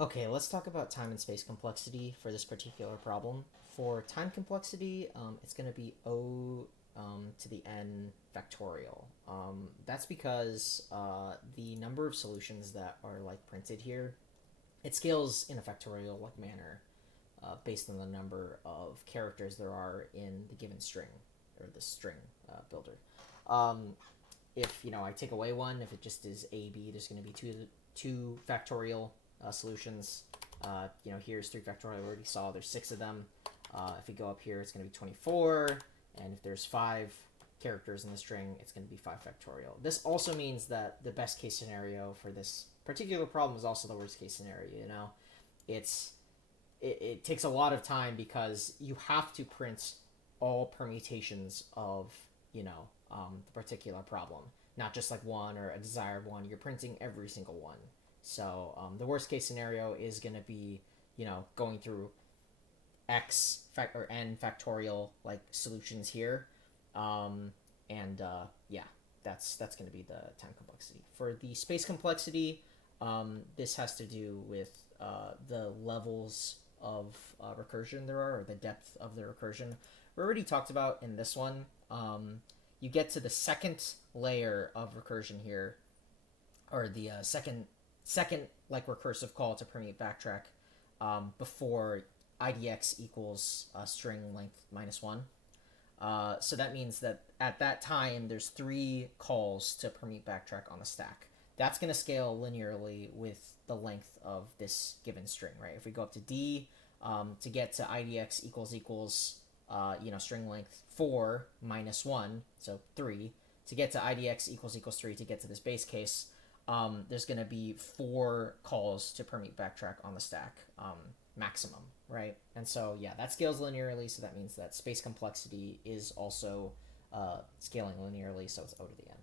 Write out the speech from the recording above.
Okay, let's talk about time and space complexity for this particular problem. For time complexity, it's going to be O to the n factorial. That's because the number of solutions that are like printed here, it scales in a factorial like manner based on the number of characters there are in the given string or the string builder. Um, if I take away one, if it just is a b, there's going to be two factorial solutions. Here's 3 factorial. I already saw there's 6 of them. If we go up here, it's going to be 24, and if there's 5 characters in the string, it's going to be 5 factorial. This also means that the best case scenario for this particular problem is also the worst case scenario. It's it takes a lot of time because you have to print all permutations of the particular problem, not just like one or a desired one. You're printing every single one. So the worst case scenario is going to be going through or n factorial like solutions here, and yeah, that's going to be the time complexity. For the space complexity, this has to do with the levels of recursion there are, or the depth of the recursion. We already talked about in this one. You get to the second layer of recursion here, or the second like recursive call to permeate backtrack before idx equals string length minus one. So that means that at that time, there's 3 calls to permeate backtrack on the stack. That's going to scale linearly with the length of this given string, right? If we go up to d to get to idx equals string length 4 minus 1, so 3, to get to idx equals 3 to get to this base case, there's going to be 4 calls to permeate backtrack on the stack maximum, right? And so, yeah, that scales linearly, so that means that space complexity is also scaling linearly, so it's O to the n.